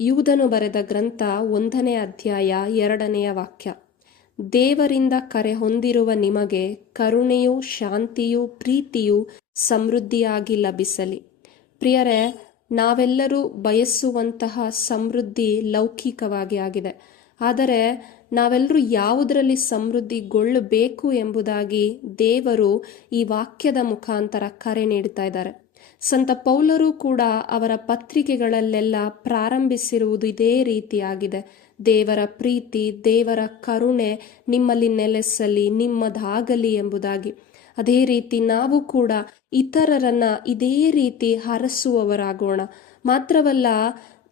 ಯೂದನು ಬರೆದ ಗ್ರಂಥ ಒಂದನೇ ಅಧ್ಯಾಯ ಎರಡನೆಯ ವಾಕ್ಯ. ದೇವರಿಂದ ಕರೆ ಹೊಂದಿರುವ ನಿಮಗೆ ಕರುಣೆಯು ಶಾಂತಿಯೂ ಪ್ರೀತಿಯೂ ಸಮೃದ್ಧಿಯಾಗಿ ಲಭಿಸಲಿ. ಪ್ರಿಯರೇ, ನಾವೆಲ್ಲರೂ ಬಯಸುವಂತಹ ಸಮೃದ್ಧಿ ಲೌಕಿಕವಾಗಿ ಆಗಿದೆ. ಆದರೆ, ನಾವೆಲ್ಲರೂ ಯಾವುದರಲ್ಲಿ ಸಮೃದ್ಧಿಗೊಳ್ಳಬೇಕು ಎಂಬುದಾಗಿ ದೇವರು ಈ ವಾಕ್ಯದ ಮುಖಾಂತರ ಕರೆ ನೀಡ್ತಾ ಇದ್ದಾರೆ. ಸಂತ ಪೌಲರು ಕೂಡ ಅವರ ಪತ್ರಿಕೆಗಳಲ್ಲೆಲ್ಲ ಪ್ರಾರಂಭಿಸಿರುವುದು ಇದೇ ರೀತಿಯಾಗಿದೆ. ದೇವರ ಪ್ರೀತಿ, ದೇವರ ಕರುಣೆ ನಿಮ್ಮಲ್ಲಿ ನೆಲೆಸಲಿ, ನಿಮ್ಮದಾಗಲಿ ಎಂಬುದಾಗಿ. ಅದೇ ರೀತಿ ನಾವು ಕೂಡ ಇತರರನ್ನ ಇದೇ ರೀತಿ ಹರಸುವವರಾಗೋಣ. ಮಾತ್ರವಲ್ಲ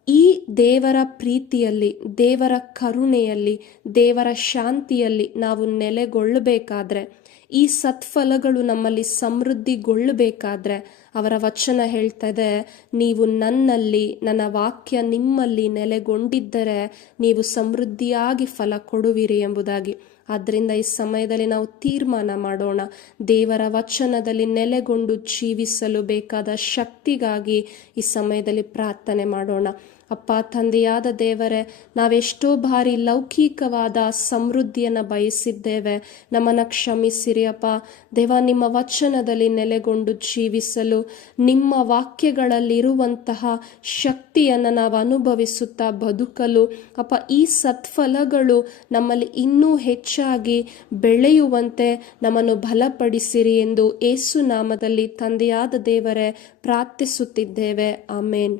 ಈ ದೇವರ ಪ್ರೀತಿಯಲ್ಲಿ, ದೇವರ ಕರುಣೆಯಲ್ಲಿ, ದೇವರ ಶಾಂತಿಯಲ್ಲಿ ನಾವು ನೆಲೆಗೊಳ್ಳಬೇಕಾದ್ರೆ, ಈ ಸತ್ಫಲಗಳು ನಮ್ಮಲ್ಲಿ ಸಮೃದ್ಧಿಗೊಳ್ಳಬೇಕಾದ್ರೆ ಅವರ ವಚನ ಹೇಳ್ತದೆ ನೀವು ನನ್ನಲ್ಲಿ, ನನ್ನ ವಾಕ್ಯ ನಿಮ್ಮಲ್ಲಿ ನೆಲೆಗೊಂಡಿದ್ದರೆ ನೀವು ಸಮೃದ್ಧಿಯಾಗಿ ಫಲ ಕೊಡುವಿರಿ ಎಂಬುದಾಗಿ. ಆದ್ದರಿಂದ ಈ ಸಮಯದಲ್ಲಿ ನಾವು ತೀರ್ಮಾನ ಮಾಡೋಣ. ದೇವರ ವಚನದಲ್ಲಿ ನೆಲೆಗೊಂಡು ಜೀವಿಸಲು ಬೇಕಾದ ಶಕ್ತಿಗಾಗಿ ಈ ಸಮಯದಲ್ಲಿ ಪ್ರಾರ್ಥನೆ ಮಾಡೋಣ. ಅಪ್ಪ ತಂದೆಯಾದ ದೇವರೇ, ನಾವೆಷ್ಟೋ ಬಾರಿ ಲೌಕಿಕವಾದ ಸಮೃದ್ಧಿಯನ್ನು ಬಯಸಿದ್ದೇವೆ. ನಮ್ಮನ್ನು ಕ್ಷಮಿಸಿರಿ ಅಪ್ಪ. ದೇವ, ನಿಮ್ಮ ವಚನದಲ್ಲಿ ನೆಲೆಗೊಂಡು ಜೀವಿಸಲು, ನಿಮ್ಮ ವಾಕ್ಯಗಳಲ್ಲಿರುವಂತಹ ಶಕ್ತಿಯನ್ನು ನಾವು ಅನುಭವಿಸುತ್ತಾ ಬದುಕಲು, ಅಪ್ಪ, ಈ ಸತ್ಫಲಗಳು ನಮ್ಮಲ್ಲಿ ಇನ್ನೂ ಹೆಚ್ಚಾಗಿ ಬೆಳೆಯುವಂತೆ ನಮ್ಮನ್ನು ಬಲಪಡಿಸಿರಿ ಎಂದು ಏಸು ನಾಮದಲ್ಲಿ ತಂದೆಯಾದ ದೇವರೇ ಪ್ರಾರ್ಥಿಸುತ್ತಿದ್ದೇವೆ. ಆಮೇನ್.